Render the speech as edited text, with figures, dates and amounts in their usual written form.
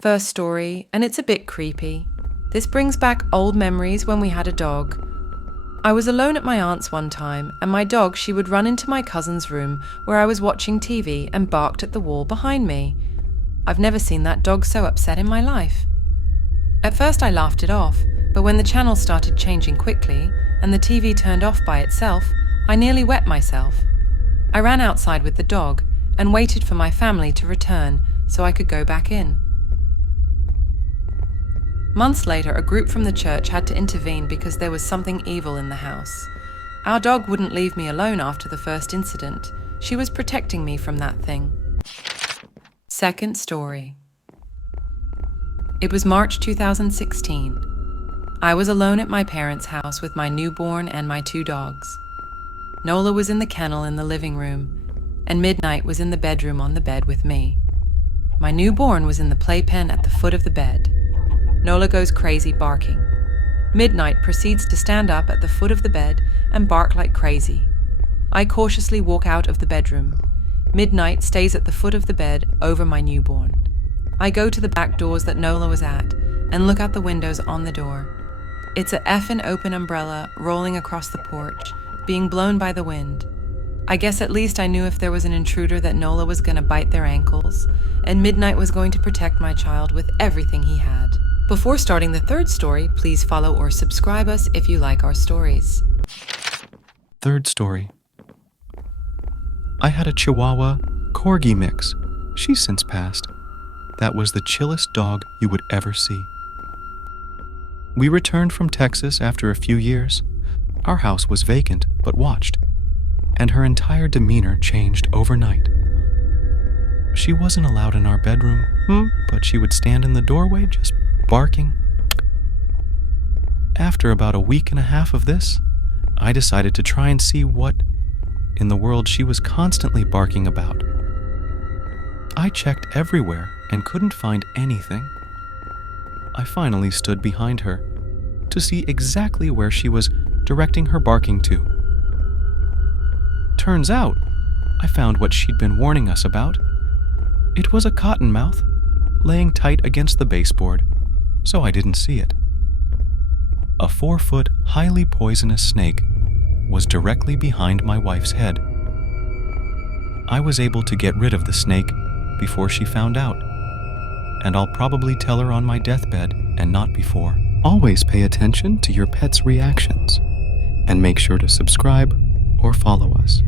First story, and it's a bit creepy. This brings back old memories when we had a dog. I was alone at my aunt's one time, and my dog, she would run into my cousin's room where I was watching TV and barked at the wall behind me. I've never seen that dog so upset in my life. At first I laughed it off, but when the channel started changing quickly and the TV turned off by itself, I nearly wet myself. I ran outside with the dog and waited for my family to return so I could go back in. Months later, a group from the church had to intervene because there was something evil in the house. Our dog wouldn't leave me alone after the first incident. She was protecting me from that thing. Second story. It was March 2016. I was alone at my parents' house with my newborn and my 2 dogs. Nola was in the kennel in the living room, and Midnight was in the bedroom on the bed with me. My newborn was in the playpen at the foot of the bed. Nola goes crazy barking. Midnight proceeds to stand up at the foot of the bed and bark like crazy. I cautiously walk out of the bedroom. Midnight stays at the foot of the bed over my newborn. I go to the back doors that Nola was at and look out the windows on the door. It's a effin' open umbrella rolling across the porch, being blown by the wind. I guess at least I knew if there was an intruder that Nola was gonna bite their ankles, and Midnight was going to protect my child with everything he had. Before starting the third story, please follow or subscribe us if you like our stories. Third story. I had a Chihuahua Corgi mix. She's since passed. That was the chillest dog you would ever see. We returned from Texas after a few years. Our house was vacant but watched, and her entire demeanor changed overnight. She wasn't allowed in our bedroom, but she would stand in the doorway just barking. After about a week and a half of this, I decided to try and see what in the world she was constantly barking about. I checked everywhere and couldn't find anything. I finally stood behind her to see exactly where she was directing her barking to. Turns out, I found what she'd been warning us about. It was a cottonmouth laying tight against the baseboard, so I didn't see it. A 4-foot, highly poisonous snake was directly behind my wife's head. I was able to get rid of the snake before she found out, and I'll probably tell her on my deathbed and not before. Always pay attention to your pet's reactions, and make sure to subscribe or follow us.